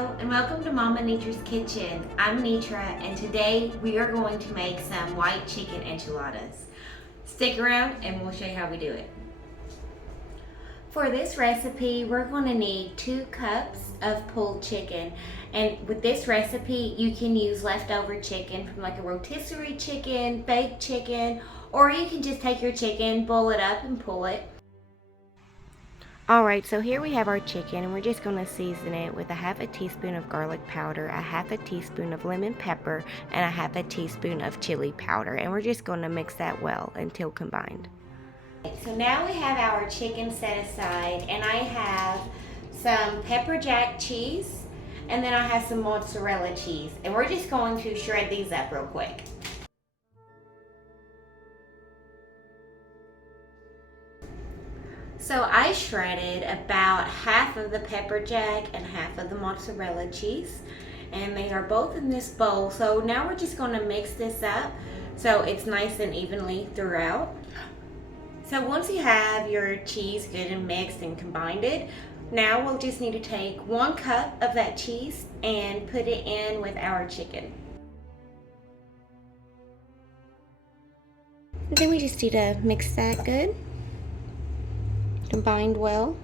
Hello and welcome to Mama Nitra's Kitchen. I'm Nitra and today we are going to make some white chicken enchiladas. Stick around and we'll show you how we do it. For this recipe we're going to need 2 cups of pulled chicken, and with this recipe you can use leftover chicken from like a rotisserie chicken, baked chicken, or you can just take your chicken, boil it up and pull it. Alright, so here we have our chicken and we're just going to season it with a half a teaspoon of garlic powder, a half a teaspoon of lemon pepper, and a half a teaspoon of chili powder. And we're just going to mix that well until combined. So now we have our chicken set aside, and I have some pepper jack cheese and then I have some mozzarella cheese. And we're just going to shred these up real quick. So I shredded about half of the pepper jack and half of the mozzarella cheese, and they are both in this bowl. So now we're just going to mix this up so it's nice and evenly throughout. So once you have your cheese good and mixed and combined it, now we'll just need to take 1 cup of that cheese and put it in with our chicken. And then we just need to mix that good. Combined well.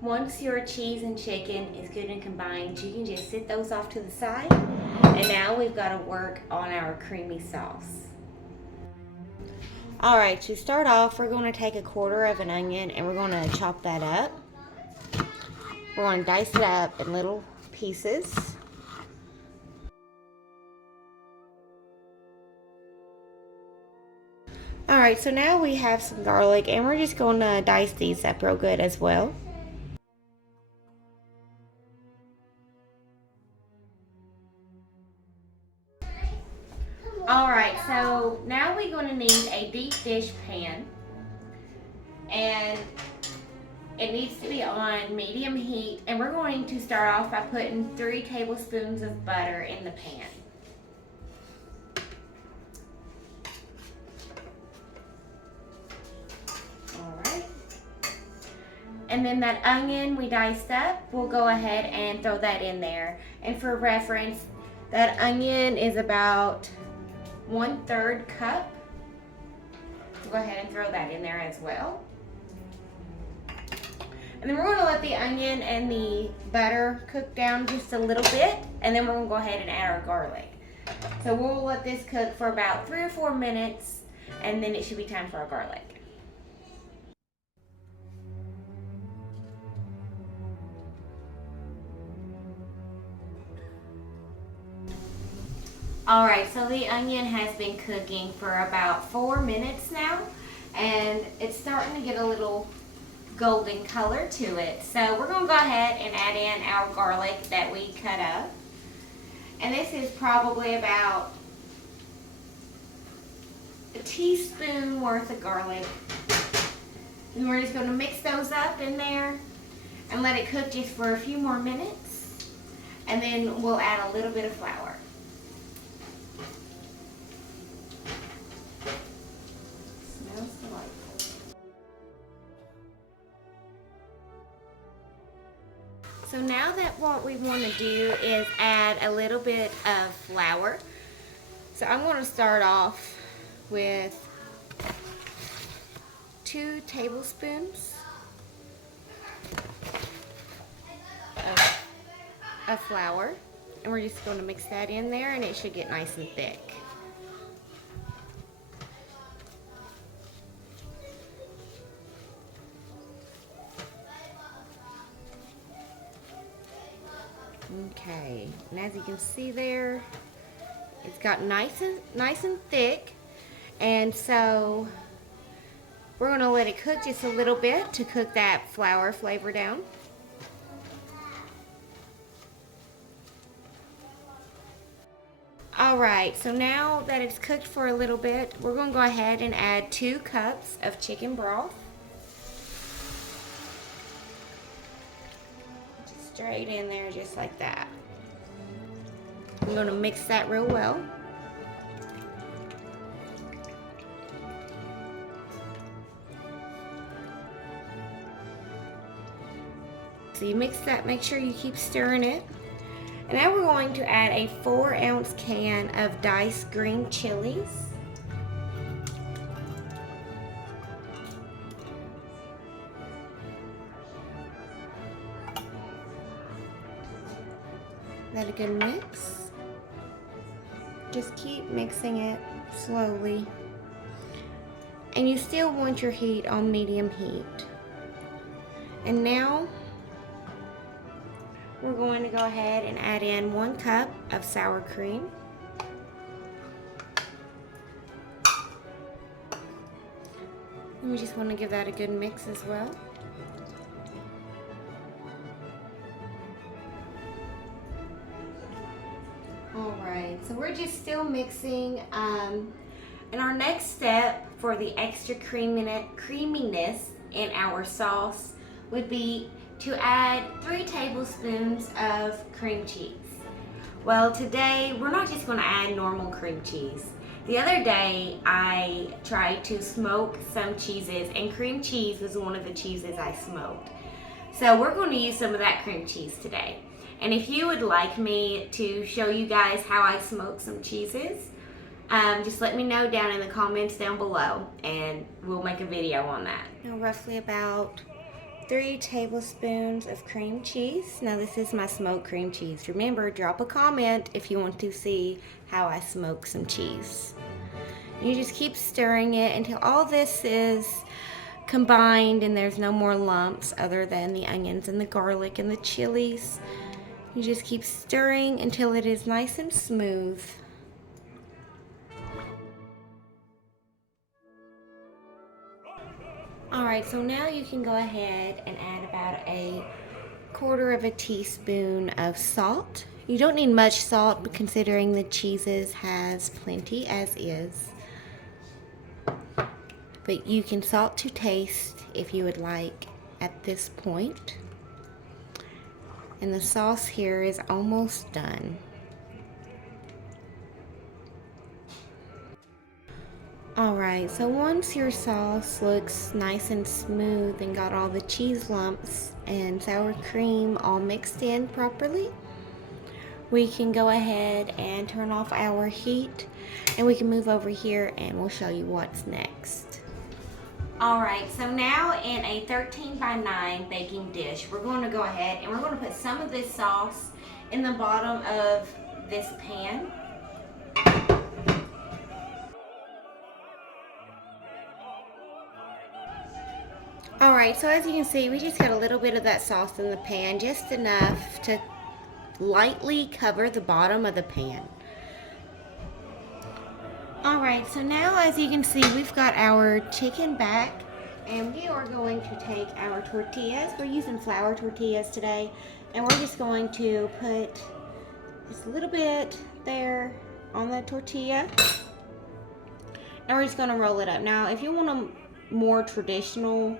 Once your cheese and chicken is good and combined, you can just set those off to the side. And now we've got to work on our creamy sauce. Alright, to start off, we're going to take 1/4 of an onion and we're going to chop that up. We're going to dice it up in little pieces. Alright, so now we have some garlic and we're just going to dice these up real good as well. Alright, so now we're going to need a deep dish pan, and it needs to be on medium heat, and we're going to start off by putting 3 tablespoons of butter in the pan. And then that onion we diced up, we'll go ahead and throw that in there. And for reference, that onion is about 1/3 cup. We'll go ahead and throw that in there as well. And then we're going to let the onion and the butter cook down just a little bit, and then we're going to go ahead and add our garlic. So we'll let this cook for about 3 or 4 minutes, and then it should be time for our garlic. Alright, so the onion has been cooking for about 4 minutes now, and it's starting to get a little golden color to it. So we're going to go ahead and add in our garlic that we cut up. And this is probably about a teaspoon worth of garlic. And we're just going to mix those up in there and let it cook just for a few more minutes. And then we'll add a little bit of flour. So now that what we want to do is add a little bit of flour. So I'm going to start off with 2 tablespoons of flour. And we're just going to mix that in there, and it should get nice and thick. Okay, and as you can see there, it's got nice and thick, and so we're going to let it cook just a little bit to cook that flour flavor down. Alright, so now that it's cooked for a little bit, we're going to go ahead and add 2 cups of chicken broth. Straight in there just like that. I'm going to mix that real well. So you mix that, make sure you keep stirring it. And now we're going to add a 4-ounce can of diced green chilies. That a good mix. Just keep mixing it slowly. And you still want your heat on medium heat. And now we're going to go ahead and add in 1 cup of sour cream. And we just want to give that a good mix as well. Alright, so we're just still mixing. And our next step for the extra creaminess in our sauce would be to add 3 tablespoons of cream cheese. Well, today we're not just going to add normal cream cheese. The other day I tried to smoke some cheeses, and cream cheese was one of the cheeses I smoked. So we're going to use some of that cream cheese today. And if you would like me to show you guys how I smoke some cheeses, just let me know down in the comments down below and we'll make a video on that. Now roughly about 3 tablespoons of cream cheese. Now this is my smoked cream cheese. Remember, drop a comment if you want to see how I smoke some cheese. You just keep stirring it until all this is combined and there's no more lumps other than the onions and the garlic and the chilies. You just keep stirring until it is nice and smooth. Alright, so now you can go ahead and add about a 1/4 teaspoon of salt. You don't need much salt considering the cheeses has plenty as is. But you can salt to taste if you would like at this point. And the sauce here is almost done. Alright, so once your sauce looks nice and smooth and got all the cheese lumps and sour cream all mixed in properly, we can go ahead and turn off our heat and we can move over here and we'll show you what's next. Alright, so now in a 13x9 baking dish, we're going to go ahead and we're going to put some of this sauce in the bottom of this pan. Alright, so as you can see, we just got a little bit of that sauce in the pan, just enough to lightly cover the bottom of the pan. Alright, so now as you can see, we've got our chicken back, and we are going to take our tortillas. We're using flour tortillas today, and we're just going to put just a little bit there on the tortilla, and we're just going to roll it up. Now, if you want a more traditional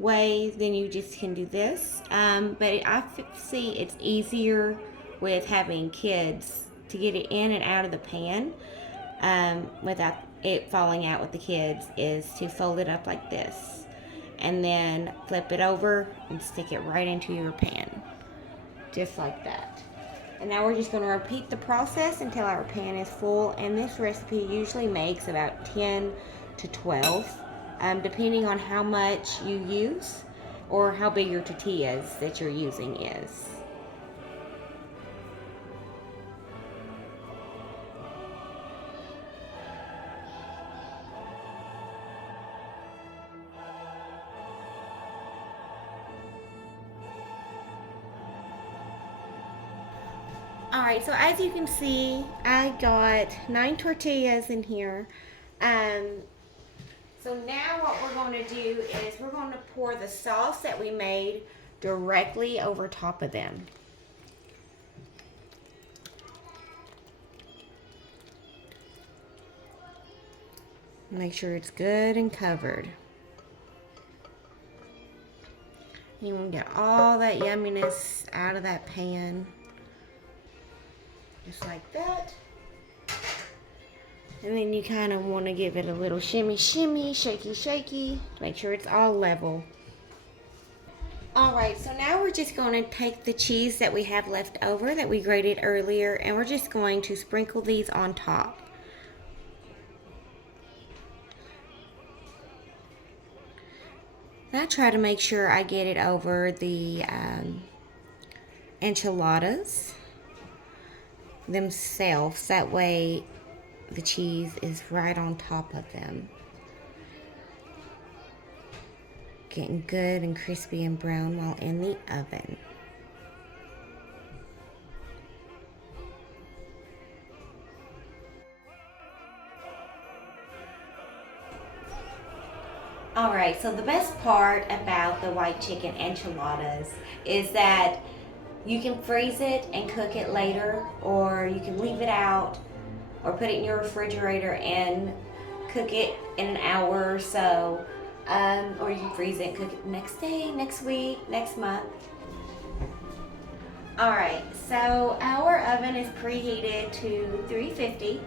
way, then you just can do this, but I see it's easier with having kids to get it in and out of the pan without it falling out with the kids, is to fold it up like this and then flip it over and stick it right into your pan, just like that. And now we're just going to repeat the process until our pan is full, and this recipe usually makes about 10 to 12 depending on how much you use or how big your tortillas that you're using is. Alright, so as you can see, I got 9 tortillas in here. So now what we're going to do is we're going to pour the sauce that we made directly over top of them. Make sure it's good and covered. You want to get all that yumminess out of that pan. Just like that. And then you kind of want to give it a little shimmy, shimmy, shaky, shaky. Make sure it's all level. Alright, so now we're just going to take the cheese that we have left over that we grated earlier, and we're just going to sprinkle these on top. And I try to make sure I get it over the enchiladas themselves. That way the cheese is right on top of them. Getting good and crispy and brown while in the oven. Alright, so the best part about the white chicken enchiladas is that you can freeze it and cook it later, or you can leave it out or put it in your refrigerator and cook it in an hour or so. Or you can freeze it and cook it next day, next week, next month. Alright, so our oven is preheated to 350.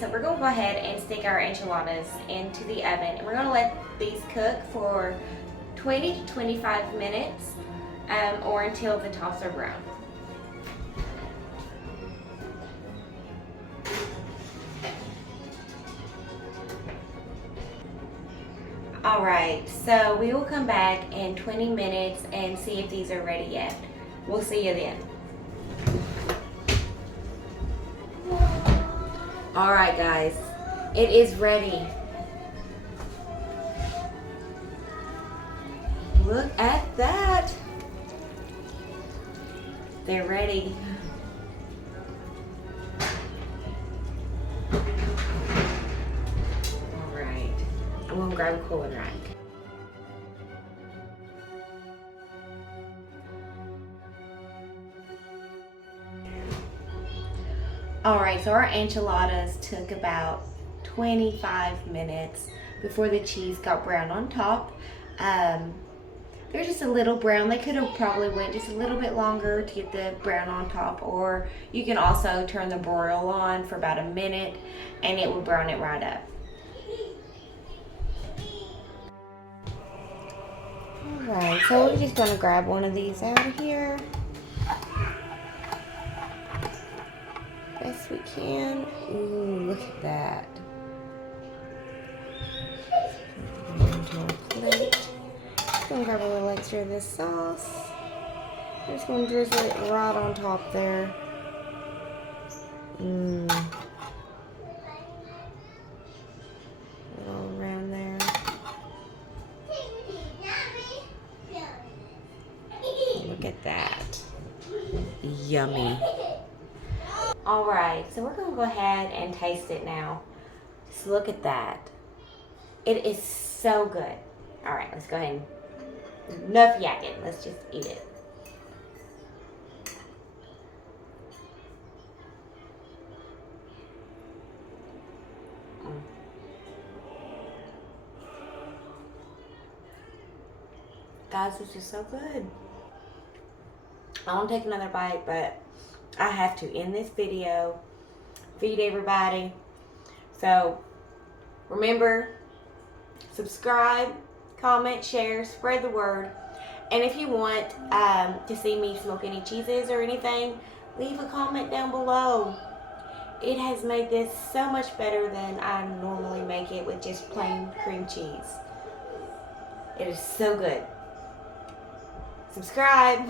So we're going to go ahead and stick our enchiladas into the oven, and we're going to let these cook for 20 to 25 minutes or until the tops are brown. Alright, so we will come back in 20 minutes and see if these are ready yet. We'll see you then. Alright guys, it is ready. Look at that. They're ready. Alright, I'm gonna grab a cooling rack. Alright, so our enchiladas took about 25 minutes before the cheese got brown on top. They're just a little brown. They could have probably went just a little bit longer to get the brown on top, or you can also turn the broil on for about a minute and it will brown it right up. Alright, so we're just going to grab one of these out of here. Best we can. Ooh, look at that. Into our plate. Just gonna grab a little extra of this sauce. I'm just gonna drizzle it right on top there. All around there. Look at that. Yummy. Alright, so we're going to go ahead and taste it now. Just look at that. It is so good. Alright, let's go ahead and enough yakking. Let's just eat it. Guys, this is so good. I won't take another bite, but I have to end this video, feed everybody. So remember, subscribe, comment, share, spread the word. And if you want to see me smoke any cheeses or anything, leave a comment down below. It has made this so much better than I normally make it with just plain cream cheese. It is so good. Subscribe.